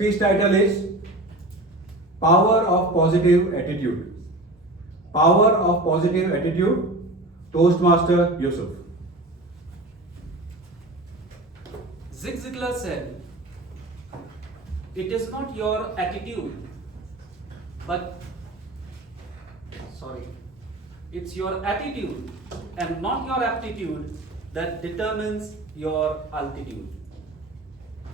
Speech title is Power of Positive Attitude. Power of Positive Attitude, Toastmaster Yusuf. Zig Ziglar said, it is not your attitude, but it's your attitude and not your aptitude that determines your altitude.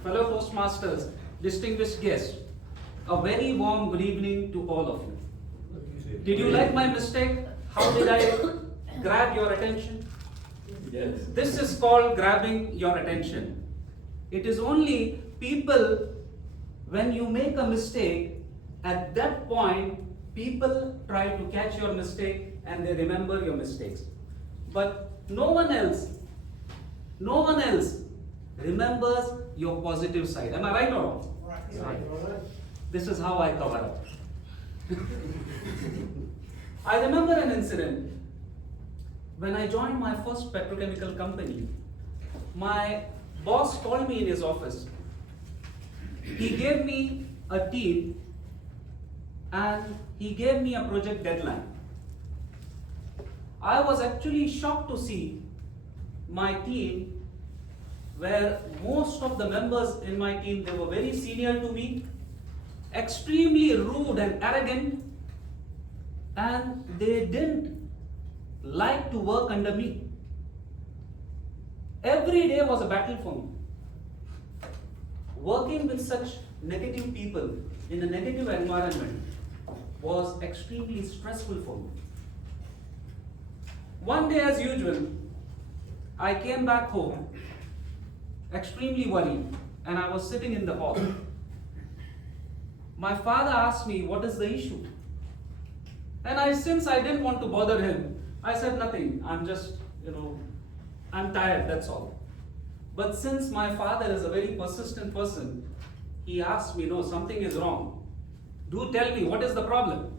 Fellow Toastmasters, distinguished guests, a very warm good evening to all of you. Did you like my mistake? How did I grab your attention? Yes. This is called grabbing your attention. It is only people, when you make a mistake, at that point, people try to catch your mistake and they remember your mistakes. But no one else remembers your positive side. Am I right or wrong? Right. This is how I cover up. I remember an incident when I joined my first petrochemical company. My boss called me in his office. He gave me a team and he gave me a project deadline. I was actually shocked to see my team, where most of the members in my team, they were very senior to me, extremely rude and arrogant, and they didn't like to work under me. Every day was a battle for me. Working with such negative people in a negative environment was extremely stressful for me. One day, as usual, I came back home extremely worried, and I was sitting in the hall. My father asked me, what is the issue? And since I didn't want to bother him, I said nothing. I'm just, I'm tired, that's all. But since my father is a very persistent person, he asked me, no, something is wrong. Do tell me, what is the problem?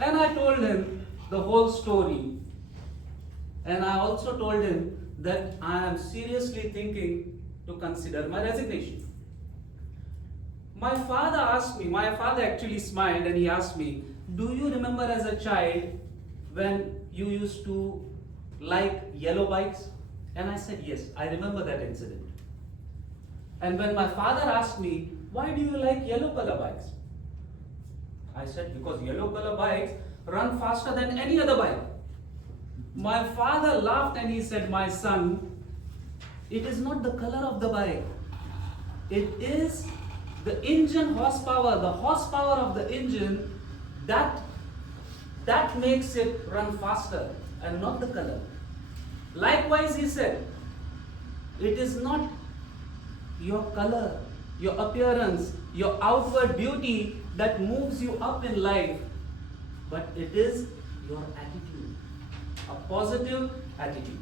And I told him the whole story. And I also told him that I am seriously thinking to consider my resignation. My father actually smiled and he asked me, do you remember as a child when you used to like yellow bikes? And I said, yes, I remember that incident. And when my father asked me, why do you like yellow color bikes? I said, because yellow color bikes run faster than any other bike. My father laughed and he said, my son, it is not the color of the bike. It is the engine horsepower, the horsepower of the engine that makes it run faster and not the color. Likewise, he said, it is not your color, your appearance, your outward beauty that moves you up in life, but it is your attitude, a positive attitude.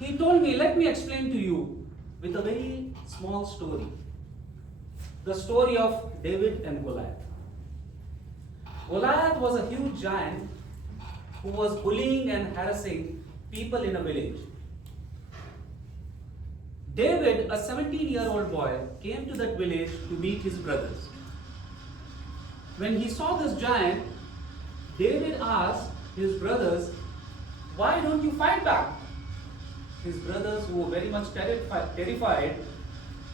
He told me, let me explain to you with a very small story. The story of David and Goliath. Goliath was a huge giant who was bullying and harassing people in a village. David, a 17-year-old boy, came to that village to meet his brothers. When he saw this giant, David asked his brothers, why don't you fight back? His brothers, who were very much terrified,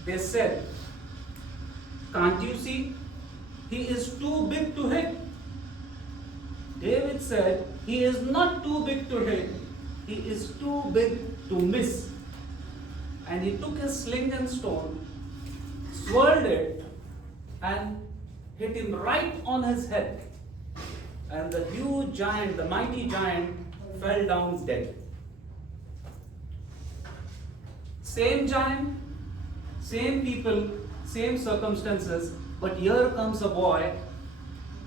they said, can't you see? He is too big to hit. David said, he is not too big to hit. He is too big to miss. And he took his sling and stone, swirled it, and hit him right on his head. And the huge giant, the mighty giant, fell down dead. Same giant, same people, same circumstances, but here comes a boy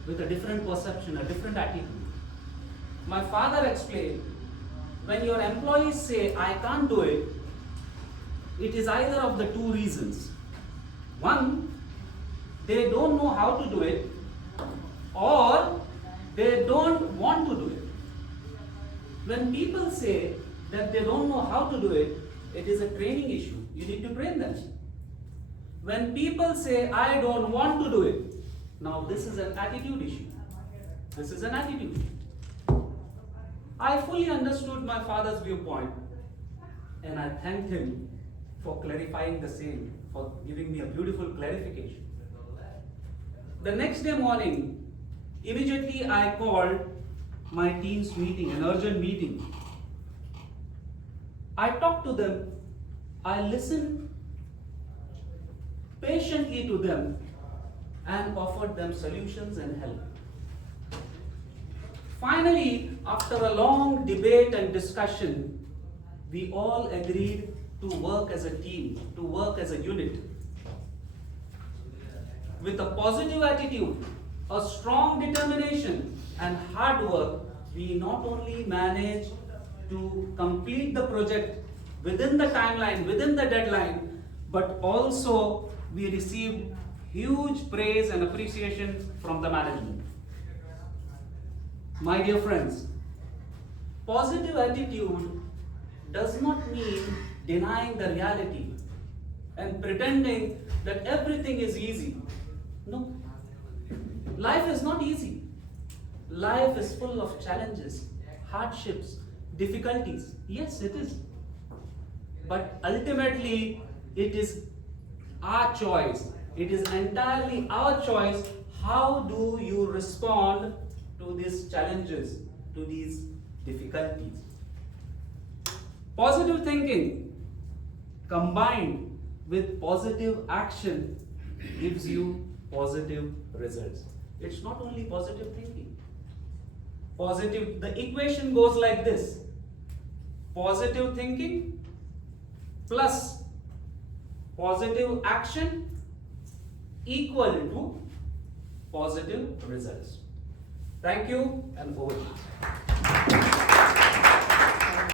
with a different perception, a different attitude. My father explained, when your employees say, I can't do it, it is either of the two reasons. One, they don't know how to do it, or they don't want to do it. When people say that they don't know how to do it, it is a training issue. you need to train them. When people say, I don't want to do it, now this is an attitude issue. This is an attitude. I fully understood my father's viewpoint, and I thanked him for clarifying the same, for giving me a beautiful clarification. The next day morning, immediately I called my team's meeting, an urgent meeting. I talked to them, I listened patiently to them and offered them solutions and help. Finally, after a long debate and discussion, we all agreed to work as a team, to work as a unit. With a positive attitude, a strong determination, and hard work, we not only managed to complete the project within the timeline, within the deadline, but also we received huge praise and appreciation from the management. My dear friends, positive attitude does not mean denying the reality and pretending that everything is easy. No. Life is not easy. Life is full of challenges, hardships, difficulties. Yes, it is. But ultimately, it is our choice. It is entirely our choice. How do you respond to these challenges, to these difficulties? Positive thinking combined with positive action gives you positive results. It's not only positive thinking. The equation goes like this: positive thinking plus positive action equal to positive results. Thank you, and over to you.